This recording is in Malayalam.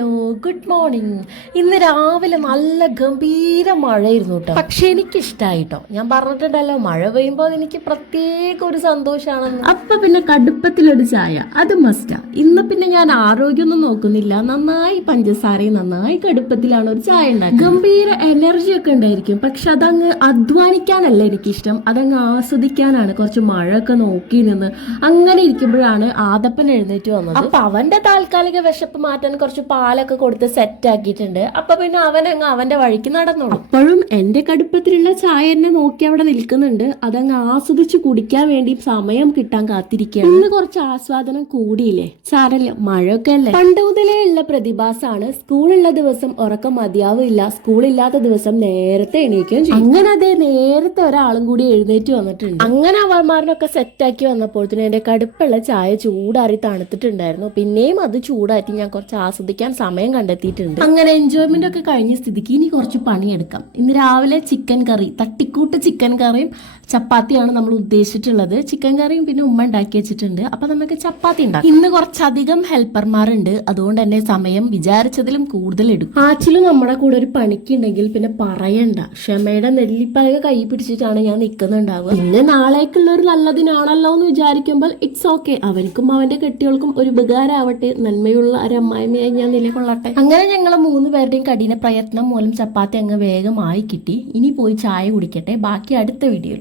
Hello, good morning. ഇന്ന് രാവിലെ നല്ല ഗംഭീര മഴയായിരുന്നു കേട്ടോ. പക്ഷെ എനിക്കിഷ്ടായിട്ടോ. ഞാൻ പറഞ്ഞിട്ടുണ്ടല്ലോ, മഴ പെയ്യുമ്പോൾ എനിക്ക് പ്രത്യേക ഒരു സന്തോഷമാണെന്ന്. അപ്പൊ പിന്നെ കടുപ്പത്തിലൊരു ചായ അത് മസ്റ്റാ. ഇന്ന് പിന്നെ ഞാൻ ആരോഗ്യമൊന്നും നോക്കുന്നില്ല, നന്നായി പഞ്ചസാരയും നന്നായി കടുപ്പത്തിലാണ് ഒരു ചായ ഉണ്ടാക്കുക. ഗംഭീര എനർജി ഒക്കെ ഉണ്ടായിരിക്കും, പക്ഷെ അതങ്ങ് അധ്വാനിക്കാനല്ല എനിക്കിഷ്ടം, അതങ്ങ് ആസ്വദിക്കാനാണ്. കുറച്ച് മഴയൊക്കെ നോക്കി നിന്ന് അങ്ങനെ ഇരിക്കുമ്പോഴാണ് ആദപ്പൻ എഴുന്നേറ്റ് വന്നത്. അപ്പൊ അവന്റെ താൽക്കാലിക വിശപ്പ് മാറ്റാൻ കുറച്ച് പാലൊക്കെ കൊടുത്ത് സെറ്റ് ആക്കിയിട്ടുണ്ട്. അപ്പൊ പിന്നെ അവനങ്ങ് അവന്റെ വഴിക്ക് നടന്നോളൂ. അപ്പോഴും എന്റെ കടുപ്പത്തിലുള്ള ചായ എന്നെ നോക്കി അവിടെ നിൽക്കുന്നുണ്ട്. അതങ്ങ് ആസ്വദിച്ച് കുടിക്കാൻ വേണ്ടി സമയം കിട്ടാൻ കാത്തിരിക്കുകയാണ്. ഇന്ന് കുറച്ച് ആസ്വാദനം കൂടിയില്ലേ, സാരല്ല, മഴയൊക്കെ അല്ലേ. പണ്ട് മുതലേ ഉള്ള പ്രതിഭാസമാണ്, സ്കൂളുള്ള ദിവസം ഉറക്കം മതിയാവില്ല, സ്കൂളില്ലാത്ത ദിവസം നേരത്തെ എണീക്കുകയും ചെയ്യും. അങ്ങനെ അതേ നേരത്തെ ഒരാളും കൂടി എഴുന്നേറ്റ് വന്നിട്ടുണ്ട്. അങ്ങനെ അവന്മാരനൊക്കെ സെറ്റാക്കി വന്നപ്പോഴത്തേനും എന്റെ കടുപ്പുള്ള ചായ ചൂടാറി തണുത്തിട്ടുണ്ടായിരുന്നു. പിന്നെയും അത് ചൂടാറ്റി ഞാൻ കുറച്ച് ആസ്വദിക്കാൻ സമയം കണ്ടെത്തിയിട്ടുണ്ട്. അങ്ങനെ എൻജോയ്മെന്റ് ഒക്കെ കഴിഞ്ഞ സ്ഥിതിക്ക് ഇനി കുറച്ച് പണിയെടുക്കാം. ഇന്ന് രാവിലെ ചിക്കൻ കറി, തട്ടിക്കൂട്ട് ചിക്കൻ കറിയും ചപ്പാത്തിയാണ് നമ്മൾ ഉദ്ദേശിച്ചിട്ടുള്ളത്. ചിക്കൻ കറിയും പിന്നെ ഉമ്മ ഉണ്ടാക്കി വെച്ചിട്ടുണ്ട്. അപ്പൊ നമുക്ക് ചപ്പാത്തി ഉണ്ടാക്കാം. ഇന്ന് കുറച്ചധികം ഹെൽപ്പർമാരുണ്ട്, അതുകൊണ്ട് തന്നെ സമയം വിചാരിച്ചതിലും കൂടുതൽ എടുക്കും. ആച്ചിലും നമ്മുടെ കൂടെ ഒരു പണിക്കുണ്ടെങ്കിൽ പിന്നെ പറയണ്ട, ക്ഷമയുടെ നെല്ലിപ്പലക കൈ പിടിച്ചിട്ടാണ് ഞാൻ നിൽക്കുന്നുണ്ടാവുക. പിന്നെ നാളേക്കുള്ള ഒരു നല്ലതിനാണല്ലോ എന്ന് വിചാരിക്കുമ്പോൾ ഇറ്റ്സ് ഓക്കെ, അവനക്കും അവന്റെ കെട്ടികൾക്കും ഒരു ഉപകാരമാവട്ടെ, നന്മയുള്ള ഒരു അമ്മായിമ്മയായി ഞാൻ നിലകൊള്ളട്ടെ. അങ്ങനെ ഞങ്ങൾ 3 പേരുടെയും കഠിന പ്രയത്നം മൂലം ചപ്പാത്തി അങ്ങ് വേഗമായി കിട്ടി. ഇനി പോയി ചായ കുടിക്കട്ടെ, ബാക്കി അടുത്ത വീഡിയോയിൽ.